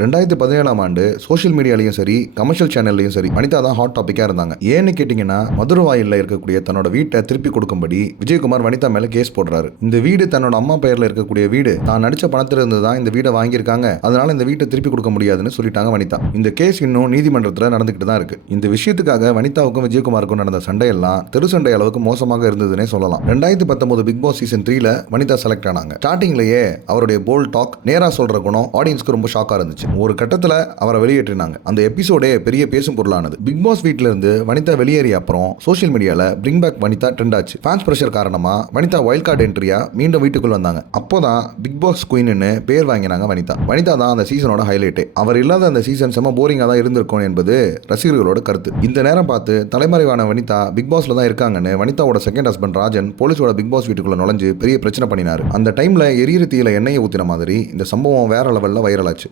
2017ஆம் ஆண்டு சோஷியல் மீடியாலையும் சரி, கமர்ஷியல் சேனல்லையும் சரி, வனிதா தான் ஹாட் டாபிக்கா இருந்தாங்க. ஏன்னு கேட்டீங்கன்னா, மதுரவாயல்ல இருக்கக்கூடிய தன்னோட வீட்டை திருப்பி கொடுக்கும்படி விஜயகுமார் வனிதா மேல கேஸ் போடுறாரு. இந்த வீடு தன்னோட அம்மா பெயர்ல இருக்கக்கூடிய வீடு, தான் நடிச்ச பணத்துல இருந்து தான் இந்த வீடை வாங்கியிருக்காங்க. அதனால இந்த வீட்டை திருப்பி கொடுக்க முடியாதுன்னு சொல்லிட்டாங்க வனிதா. இந்த கேஸ் இன்னும் நீதிமன்றத்துல நடந்துகிட்டு தான் இருக்கு. இந்த விஷயத்துக்காக வனிதாவுக்கும் விஜயகுமாருக்கும் நடந்த சண்டையெல்லாம் தெரு சண்டை அளவுக்கு மோசமாக இருந்ததுன்னே சொல்லலாம். 2019 big Boss season 3ல Vanitha select ஆனாங்க. ஸ்டார்டிங்லயே அவருடைய போல்ட் டாக், நேரா சொல்ற குணம் ஆடியன்ஸ்க்கு ரொம்ப ஷாக்கா இருந்துச்சு. ஒரு கட்டத்துல அவரை வெளியேற்றினாங்க. அந்த எபிசோடே பெரிய பேசும் பொருளானது. பிக் பாஸ் வீட்ல இருந்து வனிதா வெளியேறிய அப்புறம் சோஷியல் மீடியால பிரிங் பேக் வனிதா ட்ரெண்ட் ஆச்சு. ஃபேன்ஸ் பிரஷர் காரணமா வனிதா வைல்ட் கார்டு என்ட்ரியா மீண்டும் வீட்டுக்குள் வந்தாங்க. அப்போதான் பிக் பாஸ் குயின்னு பேர் வாங்கினாங்க வனிதா. வனிதா தான் அந்த சீசனோட ஹைலைட்டே. அவர் இல்லாத அந்த சீசன் செம போரிங்கா தான் இருந்திருக்கும் என்பது ரசிகர்களோட கருத்து. இந்த நேரம் பார்த்து தலைமறைவான வனிதா பிக் பாஸ்ல தான் இருக்காங்கன்னு வனிதாவோட செகண்ட் ஹஸ்பண்ட் ராஜன் போலீஸோட பிக் பாஸ் வீட்டுக்குள்ள நுழைஞ்சு பெரிய பிரச்சனை பண்ணினாரு. அந்த டைம்ல எரியிற தீயில எண்ணெயை ஊத்தின மாதிரி இந்த சம்பவம் வேற லெவல்ல வைரல் ஆச்சு.